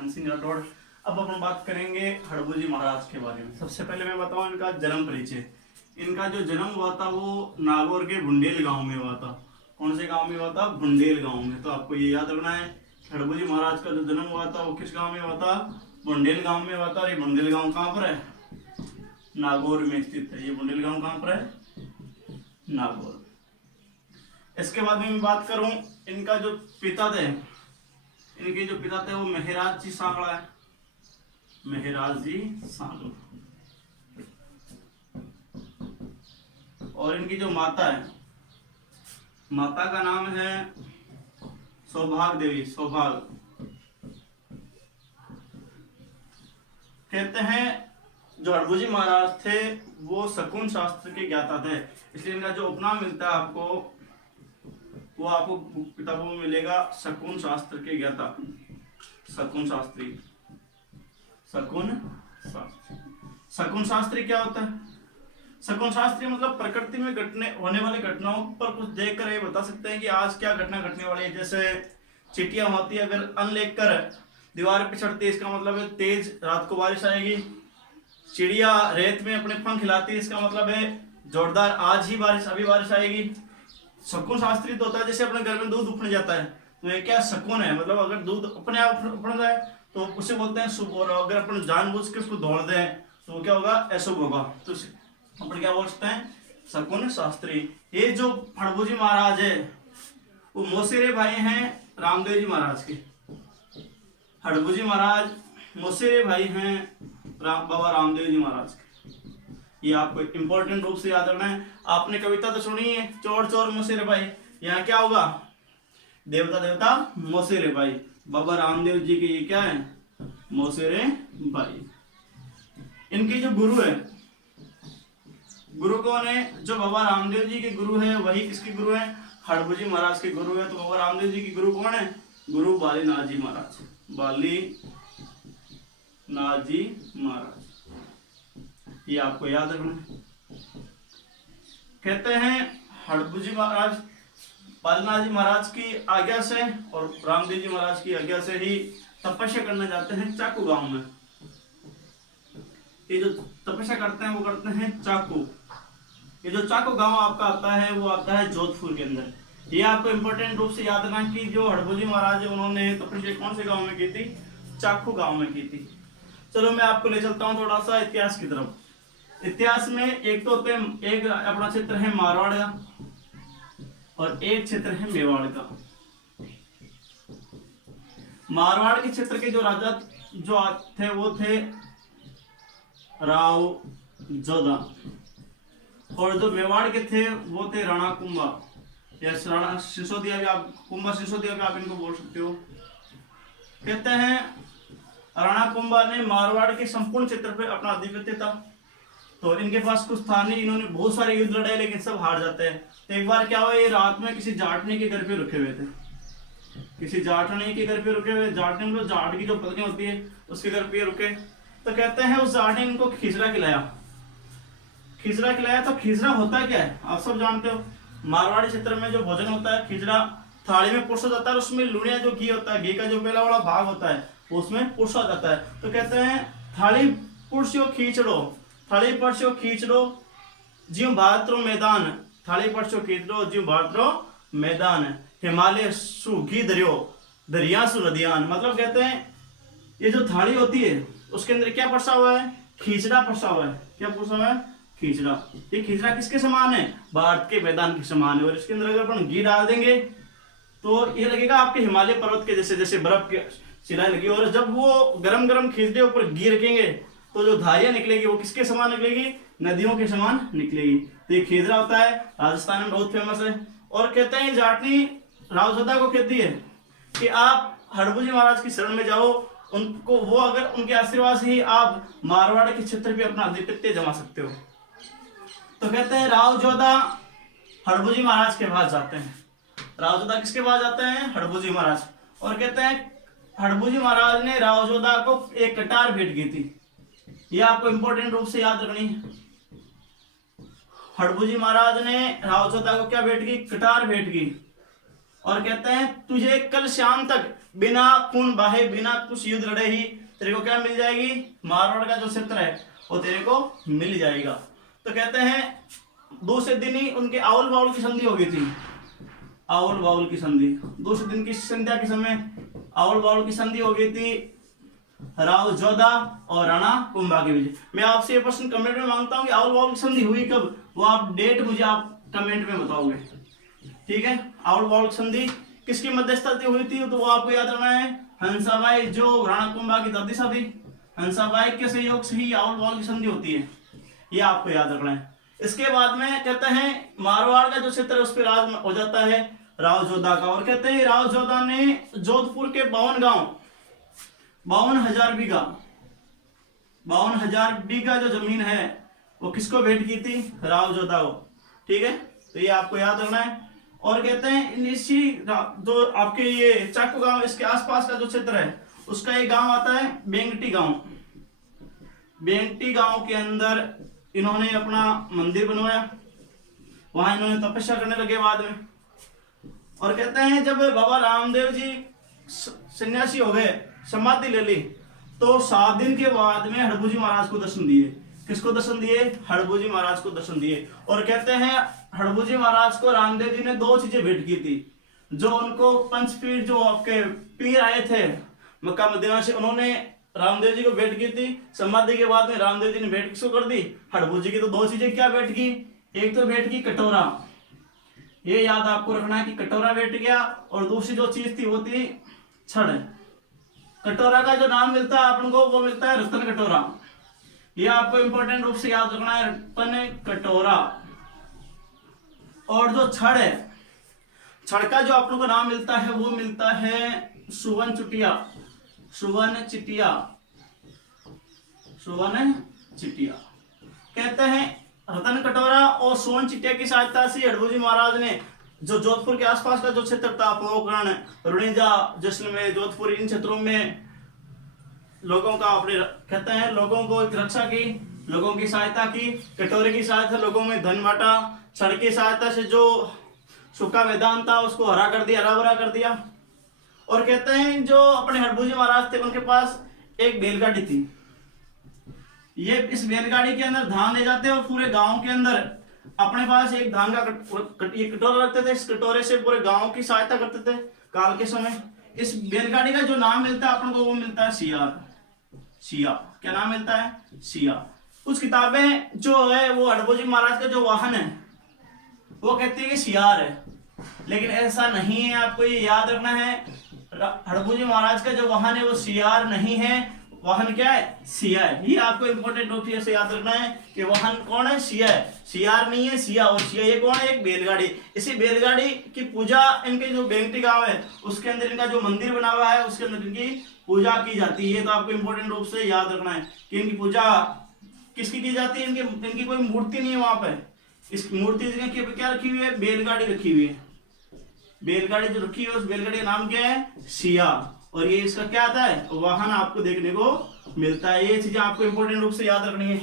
धन सिंह राठौड़। अब अपन बात करेंगे हड़बू जी महाराज के बारे में। सबसे पहले मैं बताऊं इनका जन्म परिचय। इनका जो जन्म हुआ था वो नागौर के बुंडेल गांव में हुआ था। कौन से गांव में हुआ था? बुंडेल गांव में। तो आपको ये याद रखना है, हड़बू जी महाराज का जो जन्म हुआ था वो किस गांव में हुआ था? बुंडेल गांव में हुआ था। और ये बुंडेल गांव कहाँ पर है? नागौर में स्थित है। ये बुंडेल गांव कहाँ पर है? नागौर। इसके बाद में मैं बात करूं इनका जो पिता थे, इनके जो पिता थे वो मेहराज जी सांगड़ा है। मेहराज जी सांगड़ा। और इनकी जो माता है, माता का नाम है सौभाग देवी। सौभाग। कहते हैं जो हड़बू जी महाराज थे वो शकुन शास्त्र के ज्ञाता थे, इसलिए इनका जो उपनाम मिलता है आपको वो आपको किताबों में मिलेगा, शकुन शास्त्र के ज्ञाता। शकुन शास्त्री। शकुन शास्त्री। शकुन शास्त्री क्या होता है? शकुन शास्त्री मतलब प्रकृति में घटने होने वाली घटनाओं पर कुछ देखकर ये बता सकते हैं कि आज क्या घटना घटने वाली है। जैसे चिट्टियां होती है, अगर अन लेख कर दीवार पे चढ़ती है, इसका मतलब है तेज रात को बारिश आएगी। चिड़िया रेत में अपने पंख हिलाती है, इसका मतलब है जोरदार आज ही बारिश, अभी बारिश आएगी। शकुन शास्त्री तो होता है जैसे अपने घर में दूध उफन जाता है, तो ये क्या शकुन है, मतलब अगर दूध अपने आप उफन जाए तो उसे बोलते हैं शुभ। और अगर अपन जानबूझ के उसको दौड़ दें तो वो क्या होगा? अशुभ होगा। तो अपन क्या बोल सकते हैं? शकुन शास्त्री। ये जो हड़बू जी महाराज है वो मौसेरे भाई हैं रामदेव जी महाराज के। हड़बू जी महाराज मौसेरे भाई हैं बाबा रामदेव जी महाराज के। ये आपको इंपॉर्टेंट रूप से याद रखना है। आपने कविता तो सुनी है, चोर चोर मौसेरे भाई। यहाँ क्या होगा? देवता देवता मौसेरे भाई। बाबा रामदेव जी के ये क्या है? मौसेरे भाई। इनके जो गुरु है, गुरु कौन है? जो बाबा रामदेव जी के गुरु है वही किसके गुरु है? हड़बू जी महाराज के गुरु है। तो बाबा रामदेव जी के गुरु कौन है? गुरु बालीनाथ जी महाराज। बालीनाथ जी महाराज, ये आपको याद रखना। कहते हैं हड़बू जी महाराज बालीनाथ जी महाराज की आज्ञा से और रामदेव जी महाराज की आज्ञा से ही तपस्या करने जाते हैं चाकू गांव में। ये जो तपस्या करते हैं वो करते हैं चाकू। ये जो चाकू गांव आपका आता है वो आता है जोधपुर के अंदर। ये आपको इंपॉर्टेंट रूप से याद रखना कि जो हड़बू जी महाराज है उन्होंने तपस्या कौन से गांव में की थी? चाकू गांव में की थी। चलो मैं आपको ले चलता हूँ थोड़ा सा इतिहास की तरफ। इतिहास में एक अपना क्षेत्र है मारवाड़ का और एक क्षेत्र है मेवाड़ का। मारवाड़ के क्षेत्र के जो राजा जो थे वो थे राव जोधा, और जो मेवाड़ के थे वो थे राणा कुंभा या राणा सिसोदिया भी, आप कुंभा सिसोदिया भी आप इनको बोल सकते हो। कहते हैं राणा कुंभा ने मारवाड़ के संपूर्ण क्षेत्र पर अपना आधिपत्य था। तो इनके पास कुछ था नहीं, इन्होंने बहुत सारे युद्ध लड़े लेकिन सब हार जाते हैं। तो एक बार क्या हुआ, ये रात में किसी जाटनी के घर पे रुके हुए थे। किसी जाटनी के घर पे रुके हुए, जाटनी मतलब जाट की जो पत्नी होती है उसके घर पे रुके। तो कहते हैं उस जाट ने इनको खिचड़ा खिलाया। खिचड़ा खिलाया तो खिचड़ा होता क्या है आप सब जानते हो। मारवाड़ी क्षेत्र में जो भोजन होता है खिचड़ा थाली में परोसा जाता है, उसमें लुणिया जो घी होता है, घी का जो पहला वाला भाग होता है उसमें परोसा जाता है। तो कहते हैं थाली पुरस्यो खींचड़ो, थाली परस्यो खींचड़ो ज्यों भारत रो मैदान, थाली परस्यो खींचड़ो ज्यों भारत रो मैदान, हिमालय सु घी दरियो दरिया सु नदियान। मतलब कहते हैं ये जो थाली होती है उसके अंदर क्या परसा हुआ है? खींचड़ा परसा हुआ है। क्या परसा हुआ है? खींचड़ा। ये खींचड़ा किसके समान है? भारत के मैदान के समान है। और इसके अंदर अगर अपन घी डाल देंगे तो ये लगेगा आपके हिमालय पर्वत के जैसे, जैसे बर्फ की शिलाएं लगी। और जब वो गरम गरम खींचड़े ऊपर घी रखेंगे तो जो धारियां निकलेगी वो किसके समान निकलेगी? नदियों के समान निकलेगी। तो ये खींचड़ा होता है, राजस्थान में बहुत फेमस है। और कहते हैं जाटनी राव जोधा को कहती है कि आप हड़बू जी महाराज की शरण में जाओ, उनको वो अगर उनके आशीर्वाद से ही आप मारवाड़ के क्षेत्र पे अपना आधिपत्य जमा सकते हो। तो कहते हैं राव जोधा हड़बू जी महाराज के पास जाते हैं। राव जोधा किसके पास जाते हैं? हड़बू जी महाराज। और कहते हैं हड़बू जी महाराज ने राव जोधा को एक कटार भेंट की थी। ये आपको इंपॉर्टेंट रूप से याद रखनी है। हड़बू जी महाराज ने राव जोधा को क्या भेंट की? कटार भेंट की। और कहते हैं तुझे कल शाम तक बिना खून बहे, बिना कुछ युद्ध लड़े ही तेरे को क्या मिल जाएगी, मारवाड़ का जो क्षेत्र है वो तेरे को मिल जाएगा। तो कहते हैं दूसरे दिन ही उनके आउल बाउल की संधि हो गई थी। आउल बाउल की संधि, दूसरे दिन की संध्या के समय आउल बाउल की संधि हो गई थी राव जोधा और राणा कुंभा के बीच। मैं आपसे ये प्रश्न कमेंट में मांगता हूँ कि आउल बाउल की संधि हुई कब, वो आप डेट मुझे आप कमेंट में बताओगे, ठीक है। आउल बाउल की संधि किसकी मध्यस्थता से हुई थी, तो वो आपको याद रखना है, हंसाबाई जो राणा कुंभा की दादी सा थी, हंसाबाई के सहयोग से ही आउल बाउल की संधि होती है, ये आपको याद रखना है। इसके बाद में कहते हैं मारवाड़ का जो क्षेत्र है उस पर राज हो जाता है राव जोधा का। और कहते हैं राव जोधा ने जोधपुर के 52 गांव, 52,000 बीघा, 52,000 बीघा जो जमीन है वो किसको भेंट की थी, राव जोधा को, ठीक है। तो ये आपको याद रखना है। और कहते हैं इसी जो आपके ये चाकू गांव, इसके आसपास का जो क्षेत्र है उसका एक गांव आता है बेंगटी गांव। बेंगटी गांव के अंदर इन्होंने अपना मंदिर बनवाया, वहां इन्होंने तपस्या करने लगे बाद में। और कहते हैं जब बाबा रामदेव जी सन्यासी हो गए, समाधि ले ली, तो 7 दिन के बाद में हड़बू जी महाराज को दर्शन दिए। किसको दर्शन दिए, हड़बू जी महाराज को दर्शन दिए। और कहते हैं हड़बू जी महाराज को रामदेव जी ने 2 चीजें भेंट की थी। जो उनको पंचपीर जो आपके पीर आए थे मक्का मदीना से, उन्होंने रामदेव जी को भेंट की थी। समाधि के बाद में रामदेव जी ने भेंट किसको कर दी, हड़बू जी की। तो 2 चीजें क्या भेंट की, एक तो भेंट की कटोरा, ये याद आपको रखना है कि कटोरा भेंट गया। और दूसरी जो चीज थी वो थी छड़। कटोरा का जो नाम मिलता है अपन को वो मिलता है रतन कटोरा, ये आपको इंपॉर्टेंट रूप से याद रखना है, रतन कटोरा। और जो छड़ है, छड़ का जो अपन को नाम मिलता है वो मिलता है सुवन चुटिया, सुवन चिटिया, सुवन चिटिया। कहते हैं रतन कटोरा और सुवन चिटिया की सहायता से हड़बू जी महाराज ने जो जोधपुर के आसपास का जो क्षेत्र था, पोखरण, रुणिजा, जैसलमेर, जोधपुर, इन क्षेत्रों में लोगों का अपने कहते हैं लोगों को रक्षा की, लोगों की सहायता की। कटोरे की सहायता से लोगों में धन बांटा, छड़ की सहायता से जो सूखा मैदान था उसको हरा कर दिया, हरा भरा कर दिया। और कहते हैं जो अपने हड़बू जी महाराज थे उनके पास एक बैलगाड़ी थी। ये इस बैलगाड़ी के अंदर धान ले जाते और पूरे गांव के अंदर अपने पास एक धान का कटोरा रखते थे। इस कटोरे से पूरे गांव की सहायता करते थे काल के समय। इस बैलगाड़ी का जो नाम मिलता है अपन को वो मिलता है सियार। सिया, क्या नाम मिलता है, सिया। कुछ किताबें जो है वो हड़बू जी महाराज का जो वाहन है वो कहती है कि सियार है, लेकिन ऐसा नहीं है। आपको ये याद रखना है, हड़बू जी महाराज का जो वाहन है वो सियार नहीं है, वाहन क्या है, सिया है। ये आपको इंपॉर्टेंट रूप से याद रखना है कि वाहन कौन है, सिया है, सियार नहीं है, सिया। और सिया ये कौन है, एक बैलगाड़ी। इसी बैलगाड़ी की पूजा इनके जो बेंगटी गांव है उसके अंदर इनका जो मंदिर बना हुआ है उसके अंदर इनकी पूजा की जाती है। तो आपको इंपॉर्टेंट रूप से याद रखना है कि इनकी पूजा किसकी की जाती है, इनकी कोई मूर्ति नहीं है वहां पर। इस मूर्ति क्या रखी हुई है, बैलगाड़ी रखी हुई है। बैलगाड़ी जो रखी है उस बैलगाड़ी का नाम क्या है, सिया। और ये इसका क्या आता है, वाहन आपको देखने को मिलता है। ये चीजें आपको इंपॉर्टेंट रूप से याद रखनी है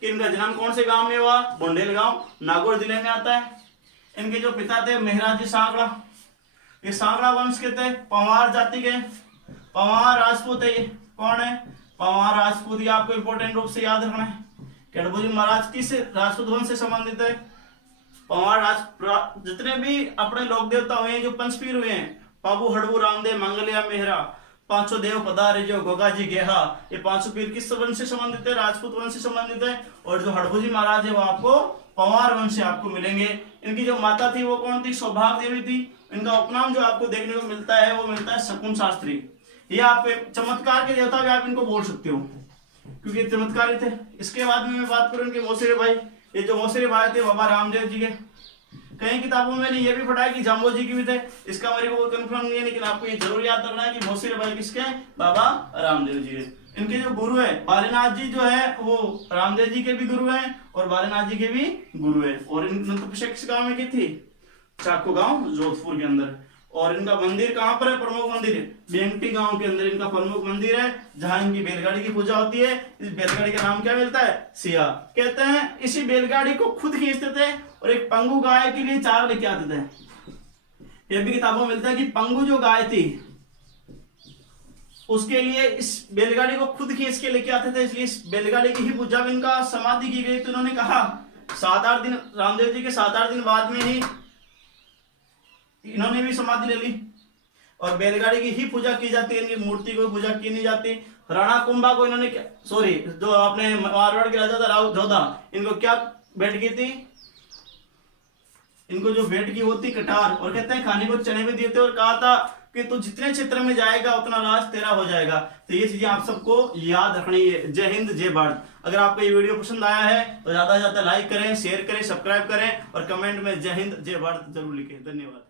कि इनका जन्म कौन से गांव में हुआ, बोंडेल गांव, नागौर जिले में आता है। इनके जो पिता थे मेहराज जी सांगड़ा, ये सांगड़ा वंश के थे, पंवार जाति के, पंवार राजपूत है। ये कौन है, पंवार राजपूत। ये आपको इंपॉर्टेंट रूप से याद रखना है कि हड़बू जी महाराज किस राजपूत वंश से संबंधित है। पंवार जितने भी अपने लोक देवता हुए हैं जो पंचपीर हुए हैं, पाबू, हड़बू, रामदेव, मंगलिया, मेहरा, 500 देव पधारे जो गोगा जी गेहा, ये 500 पीर किस वंश से संबंधित है, राजपूत वंश से संबंधित है। और जो हड़बू जी महाराज है वो आपको पंवार वंश से आपको मिलेंगे। इनकी जो माता थी वो कौन थी, सौभाग देवी थी। इनका उपनाम जो आपको देखने को मिलता है वो मिलता है शकुन शास्त्री। ये आप चमत्कार के देवता भी आप इनको बोल सकते हो क्योंकि चमत्कारी थे। इसके बाद में मैं बात करूं इनके मौसेरे भाई। ये जो मौसेरे भाई थे बाबा रामदेव जी के, कई किताबों में मैंने ये भी पढ़ा है कि जाम्बो जी की भी थे, इसका मेरे को कंफर्म नहीं है, लेकिन आपको ये जरूर याद रखना है कि मौसेरे भाई किसके हैं, बाबा रामदेव जी के। इनके जो गुरु है बालीनाथ जी जो है वो रामदेव जी के भी गुरु हैं और बालीनाथ जी के भी गुरु है। और इन तपस्या किस गाँव में की थी, चाको गांव, जोधपुर के अंदर। और इनका मंदिर कहां पर है, प्रमुख मंदिर बेंगटी गांव के अंदर इनका प्रमुख मंदिर है जहां इनकी बैलगाड़ी की पूजा होती है। इस बैलगाड़ी का नाम क्या मिलता है, सिया। कहते हैं इसी बैलगाड़ी को खुद खींचते थे और एक पंगु गाय के लिए चारा लेके आते थे। ये भी किताबों में मिलता है कि पंगु जो गाय थी उसके लिए इस बैलगाड़ी को खुद खींच के लेके आते थे, इसलिए इस बैलगाड़ी की ही पूजा में इनका समाधि की गई। तो इन्होंने कहा 7-8 दिन, रामदेव जी के 7-8 दिन बाद में ही इन्होंने भी समाधि ले ली और बैलगाड़ी की ही पूजा की जाती है, इनकी मूर्ति को पूजा की नहीं जाती। राणा कुंभा को इन्होंने सॉरी जो अपने मारवाड़ के राजा था राव जोधा, इनको क्या भेंट की थी, इनको जो भेंट की वो थी कटार, और कहते हैं खाने को चने भी दिए थे और कहा था कि तू जितने क्षेत्र में जाएगा उतना राज तेरा हो जाएगा। तो ये चीजें आप सबको याद रखनी है। जय हिंद जय भारत। अगर आपको ये वीडियो पसंद आया है तो ज्यादा से ज्यादा लाइक करें, शेयर करें, सब्सक्राइब करें और कमेंट में जय हिंद जय भारत जरूर लिखें। धन्यवाद।